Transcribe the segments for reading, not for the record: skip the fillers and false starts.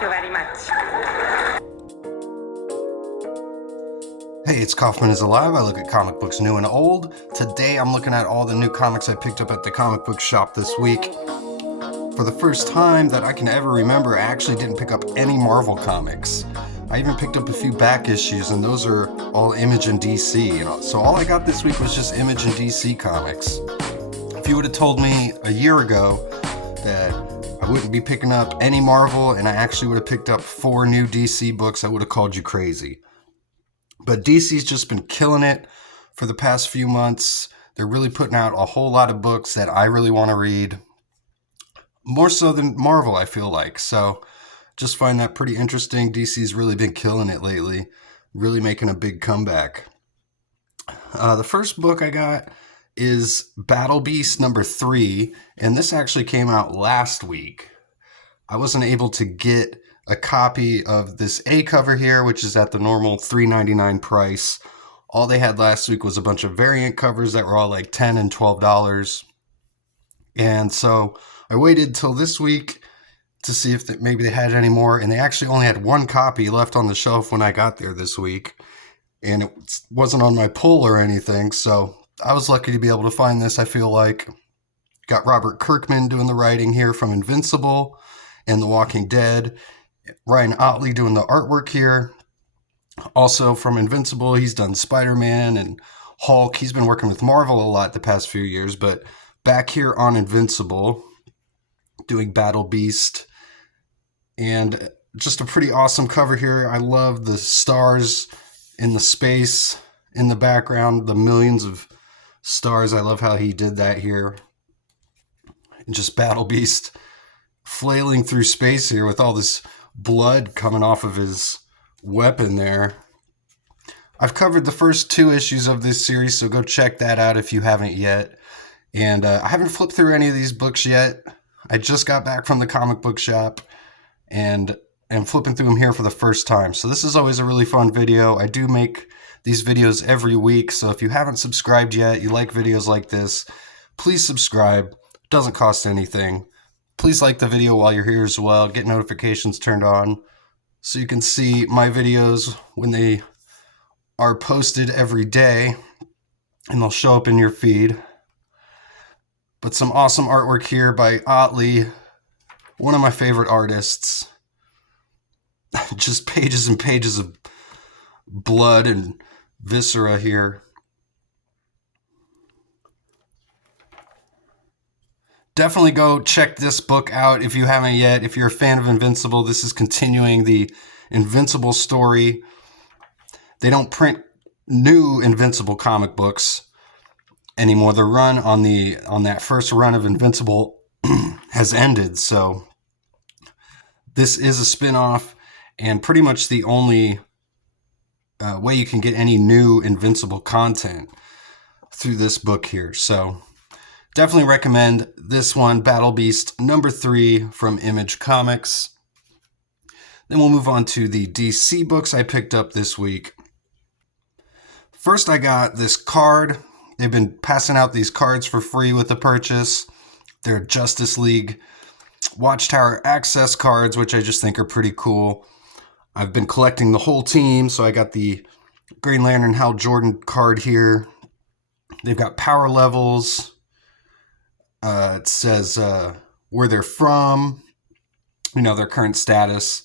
Thank you very much. Hey, it's Kaufman is Alive. I look at comic books new and old. Today I'm looking at all the new comics I picked up at the comic book shop this week. For the first time that I can ever remember, I actually didn't pick up any Marvel comics. I even picked up a few back issues, and those are all Image and DC. So all I got this week was just Image and DC comics. If you would have told me a year ago that I wouldn't be picking up any Marvel and I actually would have picked up 4 new DC books, I would have called you crazy. But DC's just been killing it for the past few months. They're really putting out a whole lot of books that I really want to read. More so than Marvel, I feel like. So just find that pretty interesting. DC's really been killing it lately. Really making a big comeback. The first book I got is Battle Beast number 3. And this actually came out last week. I wasn't able to get a copy of this A cover here, which is at the normal $3.99 price. All they had last week was a bunch of variant covers that were all like $10 and $12. And so I waited till this week to see if maybe they had any more. And they actually only had 1 copy left on the shelf when I got there this week. And it wasn't on my pull or anything. So I was lucky to be able to find this, I feel like. Got Robert Kirkman doing the writing here from Invincible and The Walking Dead. Ryan Otley doing the artwork here. Also from Invincible, he's done Spider-Man and Hulk. He's been working with Marvel a lot the past few years, but back here on Invincible, doing Battle Beast. And just a pretty awesome cover here. I love the stars in the space in the background, the millions of stars. I love how he did that here. And just Battle Beast flailing through space here with all this blood coming off of his weapon there. I've covered the first 2 issues of this series, so go check that out if you haven't yet. And I haven't flipped through any of these books yet. I just got back from the comic book shop and am flipping through them here for the first time. So this is always a really fun video. I do make these videos every week, so if you haven't subscribed yet, you like videos like this, please subscribe. It doesn't cost anything. Please like the video while you're here as well. Get notifications turned on so you can see my videos when they are posted every day and they'll show up in your feed. But some awesome artwork here by Otley, one of my favorite artists. Just pages and pages of blood and viscera here. Definitely go check this book out if you haven't yet. If you're a fan of Invincible, this is continuing the Invincible story. They don't print new Invincible comic books anymore. The run on that first run of Invincible has ended. So this is a spin-off and pretty much the only way you can get any new Invincible content through this book here. So definitely recommend this one, Battle Beast number 3 from Image Comics. Then we'll move on to the DC books I picked up this week. First, I got this card. They've been passing out these cards for free with the purchase. They're Justice League Watchtower Access cards, which I just think are pretty cool. I've been collecting the whole team, so I got the Green Lantern Hal Jordan card here. They've got power levels. It says where they're from, their current status.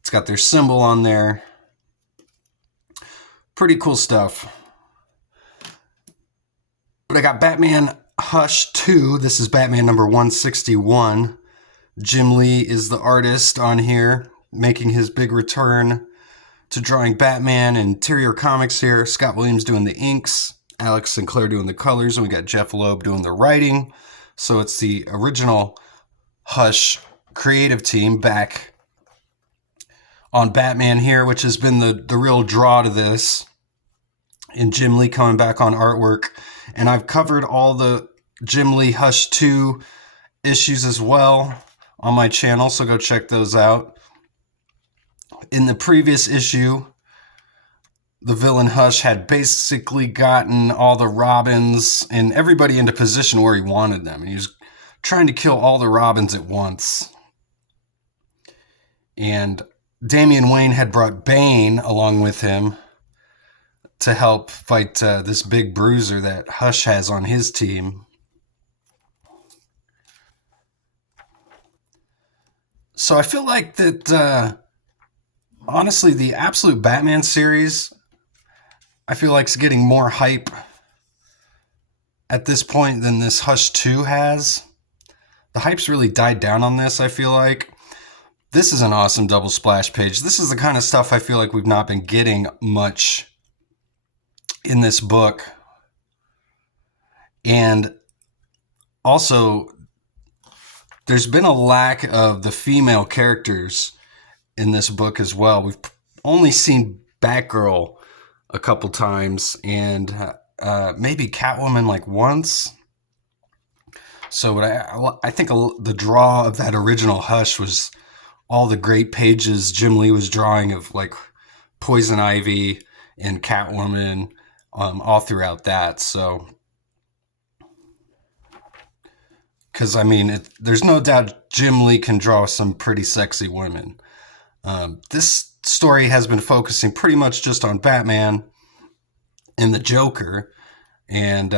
It's got their symbol on there. Pretty cool stuff. But I got Batman Hush 2. This is Batman number 161. Jim Lee is the artist on here, making his big return to drawing Batman and Interior Comics here. Scott Williams doing the inks, Alex Sinclair doing the colors, and we got Jeff Loeb doing the writing. So it's the original Hush creative team back on Batman here, which has been the real draw to this. And Jim Lee coming back on artwork. And I've covered all the Jim Lee Hush 2 issues as well on my channel, so go check those out. In the previous issue, the villain Hush had basically gotten all the Robins and everybody into position where he wanted them. And he was trying to kill all the Robins at once. And Damian Wayne had brought Bane along with him to help fight this big bruiser that Hush has on his team. So I feel like that, honestly, the Absolute Batman series, I feel like, is getting more hype at this point than this Hush 2 has. The hype's really died down on this, I feel like. This is an awesome double splash page. This is the kind of stuff I feel like we've not been getting much in this book. And also, there's been a lack of the female characters in this book as well. We've only seen Batgirl a couple times, and maybe Catwoman like once. So I think the draw of that original Hush was all the great pages Jim Lee was drawing of like Poison Ivy and Catwoman all throughout that. So, because I mean, there's no doubt Jim Lee can draw some pretty sexy women. This story has been focusing pretty much just on Batman and the Joker, and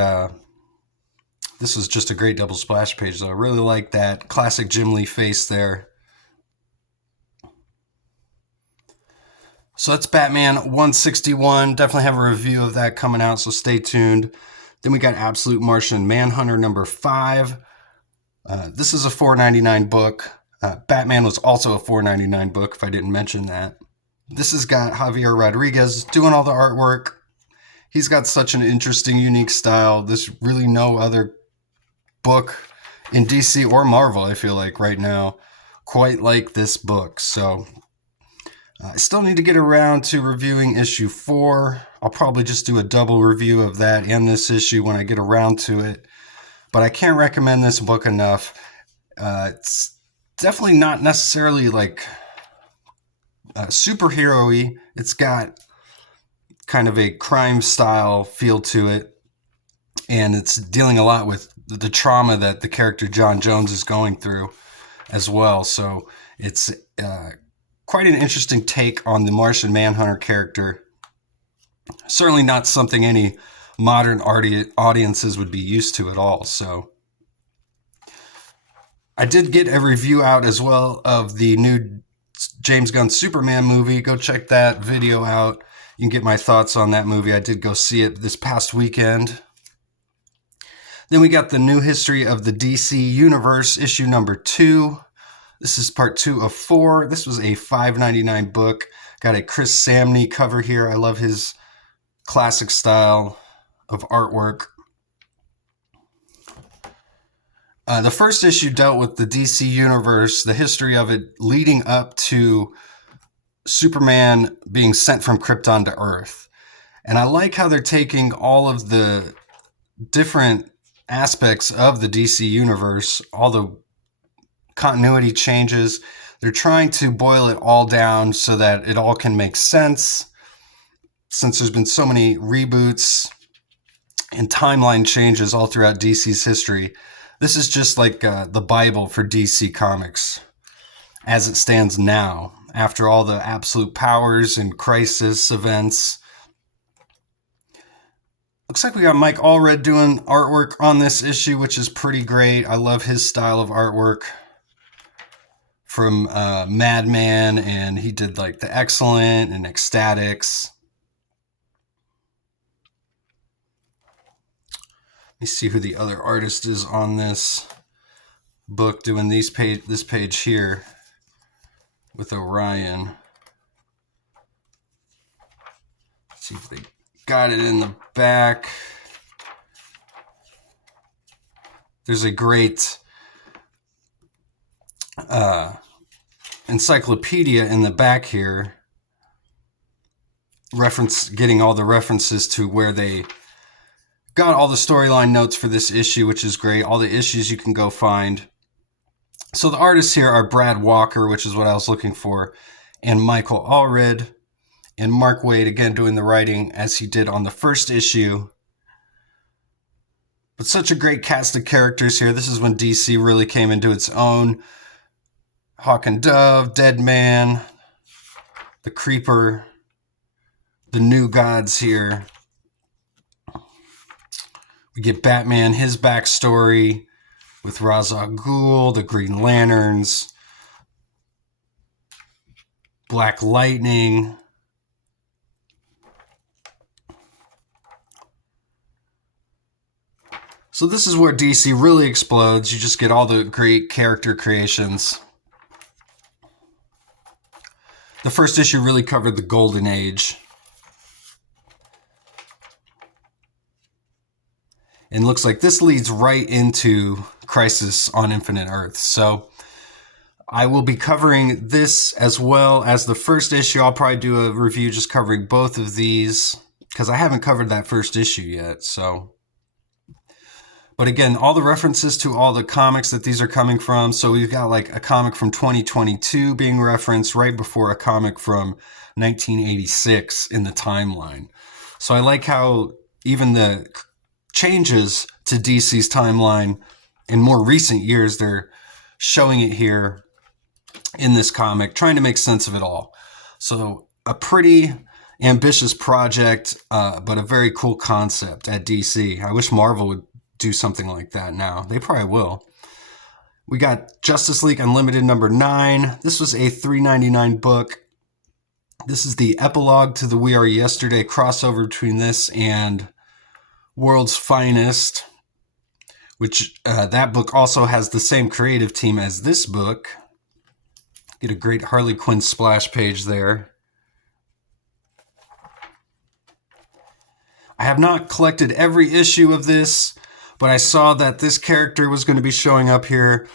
this was just a great double splash page, though. I really like that classic Jim Lee face there. So that's Batman 161. Definitely have a review of that coming out, so stay tuned. Then we got Absolute Martian Manhunter number 5. This is a $4.99 book. Batman was also a $4.99 book, if I didn't mention that. This has got Javier Rodriguez doing all the artwork. He's got such an interesting, unique style. There's really no other book in DC or Marvel, I feel like, right now, quite like this book. So I still need to get around to reviewing issue 4. I'll probably just do a double review of that and this issue when I get around to it. But I can't recommend this book enough. It's definitely not necessarily like superhero-y. It's got kind of a crime style feel to it. And it's dealing a lot with the trauma that the character John Jones is going through as well. So it's quite an interesting take on the Martian Manhunter character. Certainly not something any modern audiences would be used to at all. So I did get a review out as well of the new James Gunn Superman movie. Go check that video out. You can get my thoughts on that movie. I did go see it this past weekend. Then we got the new history of the DC Universe, issue number 2. This is part 2 of 4. This was a $5.99 book. Got a Chris Samney cover here. I love his classic style of artwork. The first issue dealt with the DC Universe, the history of it leading up to Superman being sent from Krypton to Earth. And I like how they're taking all of the different aspects of the DC Universe, all the continuity changes. They're trying to boil it all down so that it all can make sense. Since there's been so many reboots and timeline changes all throughout DC's history, this is just like the Bible for DC Comics as it stands now, after all the Absolute Powers and Crisis events. Looks like we got Mike Allred doing artwork on this issue, which is pretty great. I love his style of artwork from Madman, and he did like The Excellent and Ecstatics. Let me see who the other artist is on this book doing this page here with Orion. Let's see if they got it in the back. There's a great encyclopedia in the back here, getting all the references to where they got all the storyline notes for this issue, which is great. All the issues you can go find. So the artists here are Brad Walker, which is what I was looking for, and Michael Allred, and Mark Waid, again, doing the writing as he did on the first issue. But such a great cast of characters here. This is when DC really came into its own. Hawk and Dove, Dead Man, the Creeper, the new gods here. We get Batman, his backstory with Ra's al Ghul, the Green Lanterns, Black Lightning. So this is where DC really explodes. You just get all the great character creations. The first issue really covered the Golden Age. And looks like this leads right into Crisis on Infinite Earths. So I will be covering this as well as the first issue. I'll probably do a review just covering both of these because I haven't covered that first issue yet. But again, all the references to all the comics that these are coming from. So we've got like a comic from 2022 being referenced right before a comic from 1986 in the timeline. So I like how even the changes to DC's timeline in more recent years, they're showing it here in this comic, trying to make sense of it all. So a pretty ambitious project, but a very cool concept at DC. I wish Marvel would do something like that now. They probably will. We got Justice League Unlimited number 9. This was a $3.99 book. This is the epilogue to the We Are Yesterday crossover between this and World's Finest, which that book also has the same creative team as this book. Get a great Harley Quinn splash page there. I have not collected every issue of this, but I saw that this character was going to be showing up here.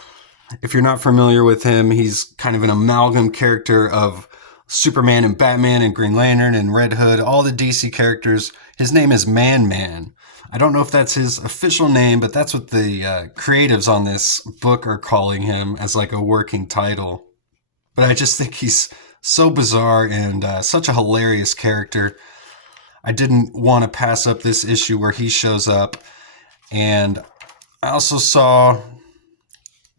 If you're not familiar with him, he's kind of an amalgam character of Superman and Batman and Green Lantern and Red Hood, all the DC characters. His name is Man-Man. I don't know if that's his official name, but that's what the creatives on this book are calling him as like a working title. But I just think he's so bizarre and such a hilarious character. I didn't want to pass up this issue where he shows up. And I also saw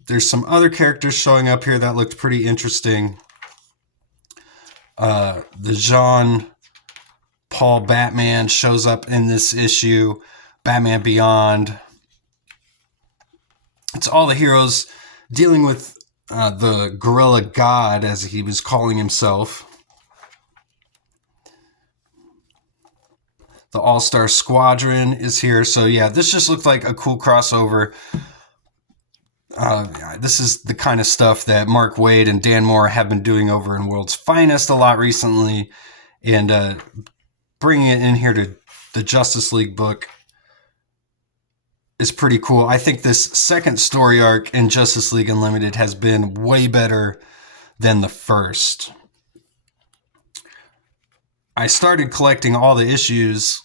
there's some other characters showing up here that looked pretty interesting. The Jean-Paul Batman shows up in this issue. Batman Beyond. It's all the heroes dealing with the Gorilla God, as he was calling himself. The All-Star Squadron is here. So yeah, this just looked like a cool crossover. This is the kind of stuff that Mark Waid and Dan Moore have been doing over in World's Finest a lot recently. And bringing it in here to the Justice League book is pretty cool. I think this second story arc in Justice League Unlimited has been way better than the first. I started collecting all the issues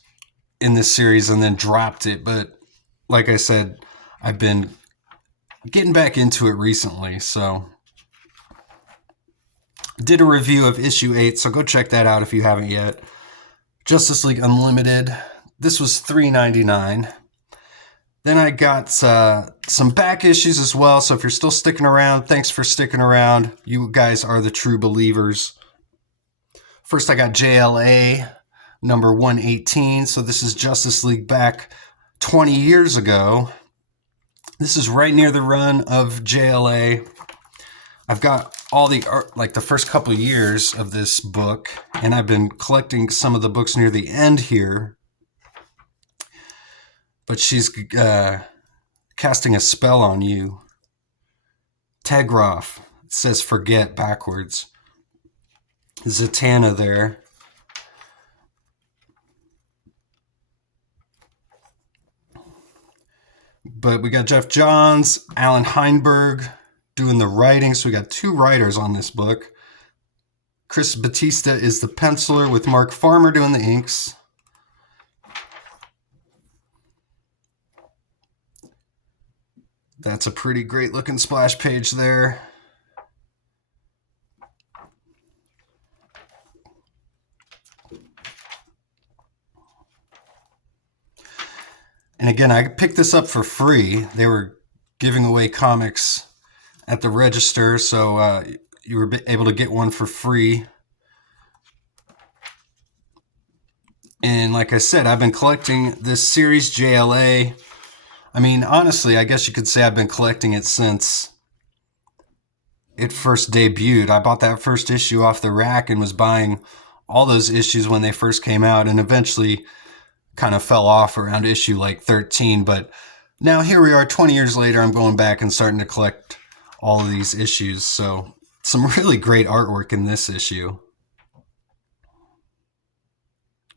in this series and then dropped it, but like I said, I've been getting back into it recently, so did a review of issue 8, so go check that out if you haven't yet. Justice League Unlimited. This was $3.99. Then I got some back issues as well, so if you're still sticking around, thanks for sticking around. You guys are the true believers. First, I got JLA number 118. So this is Justice League back 20 years ago. This is right near the run of JLA. I've got all the art, like the first couple of years of this book, and I've been collecting some of the books near the end here. But she's casting a spell on you. Tegroff. It says forget backwards. Zatanna there. But we got Jeff Johns, Alan Heinberg doing the writing. So we got 2 writers on this book. Chris Batista is the penciler with Mark Farmer doing the inks. That's a pretty great looking splash page there. And again, I picked this up for free. They were giving away comics at the register, so you were able to get one for free. And like I said, I've been collecting this series JLA. I mean, honestly, I guess you could say I've been collecting it since it first debuted. I bought that first issue off the rack and was buying all those issues when they first came out, and eventually kind of fell off around issue like 13. But now here we are 20 years later, I'm going back and starting to collect all of these issues. So some really great artwork in this issue.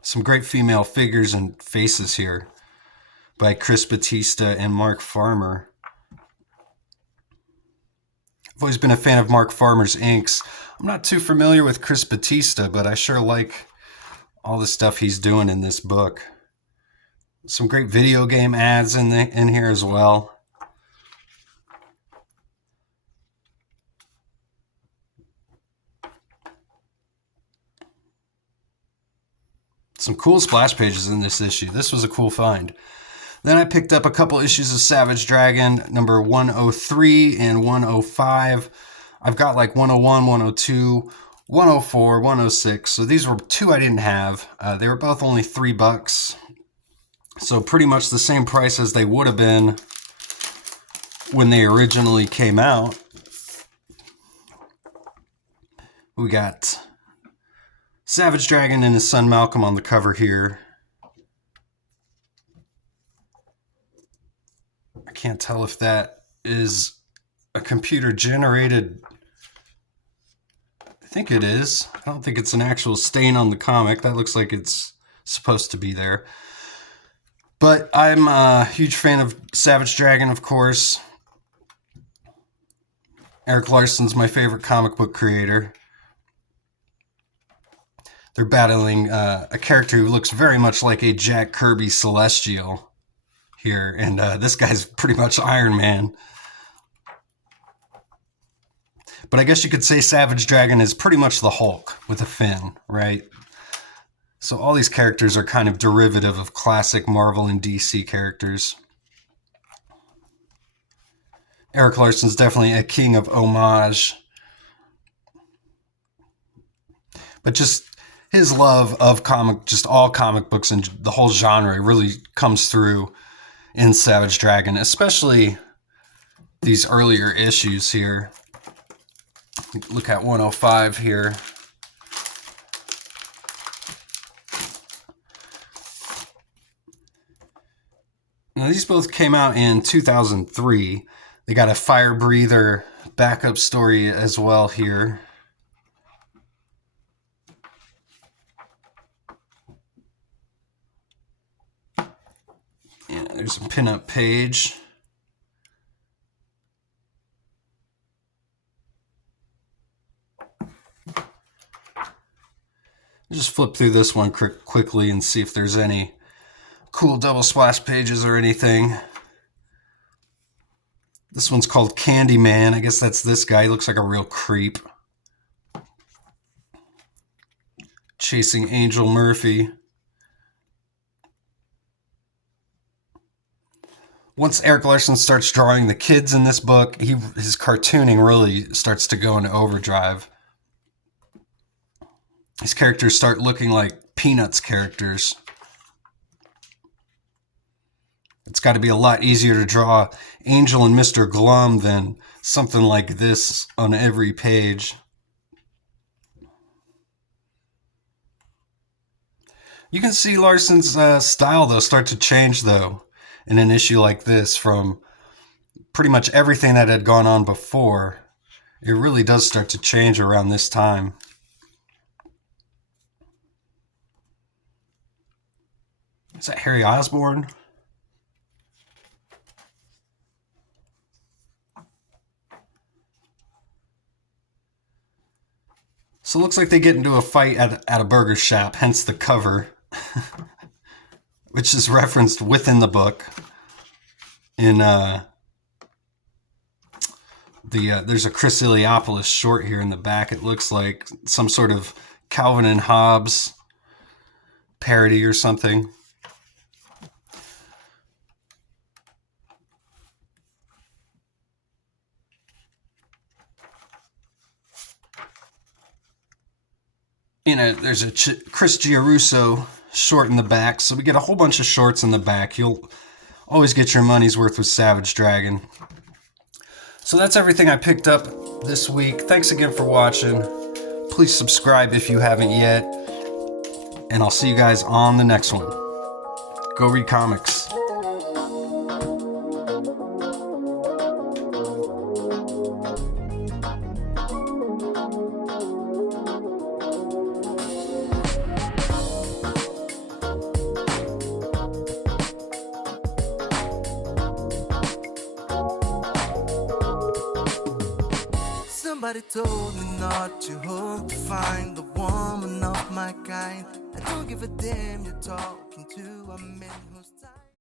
Some great female figures and faces here by Chris Batista and Mark Farmer. I've always been a fan of Mark Farmer's inks. I'm not too familiar with Chris Batista, but I sure like all the stuff he's doing in this book. Some great video game ads in here as well. Some cool splash pages in this issue. This was a cool find. Then I picked up a couple issues of Savage Dragon, number 103 and 105. I've got like 101, 102, 104, 106. So these were two I didn't have. They were both only $3. So pretty much the same price as they would have been when they originally came out. We got Savage Dragon and his son Malcolm on the cover here. I can't tell if that is a computer generated. I think it is. I don't think it's an actual stain on the comic. That looks like it's supposed to be there. But I'm a huge fan of Savage Dragon, of course. Eric Larson's my favorite comic book creator. They're battling a character who looks very much like a Jack Kirby Celestial here, and this guy's pretty much Iron Man. But I guess you could say Savage Dragon is pretty much the Hulk with a fin, right? So all these characters are kind of derivative of classic Marvel and DC characters. Eric Larson's definitely a king of homage. But just his love of just all comic books and the whole genre really comes through in Savage Dragon, especially these earlier issues here. Look at 105 here. Now, these both came out in 2003. They got a Fire Breather backup story as well here. Yeah, there's a pinup page. Just flip through this one quickly and see if there's any cool double splash pages or anything. This one's called Candyman. I guess that's this guy. He looks like a real creep. Chasing Angel Murphy. Once Eric Larson starts drawing the kids in this book, his cartooning really starts to go into overdrive. These characters start looking like Peanuts characters. It's got to be a lot easier to draw Angel and Mr. Glum than something like this on every page. You can see Larson's style, though, start to change, though, in an issue like this from pretty much everything that had gone on before. It really does start to change around this time. Is that Harry Osborn? So it looks like they get into a fight at a burger shop, hence the cover, which is referenced within the book. In there's a Chris Iliopoulos short here in the back. It looks like some sort of Calvin and Hobbes parody or something. there's a Chris Giarusso short in the back, so we get a whole bunch of shorts in the back. You'll always get your money's worth with Savage Dragon. So that's everything I picked up this week. Thanks again for watching. Please subscribe if you haven't yet. And I'll see you guys on the next one. Go read comics. Somebody told me not to hope to find the woman of my kind. I don't give a damn you're talking to a man who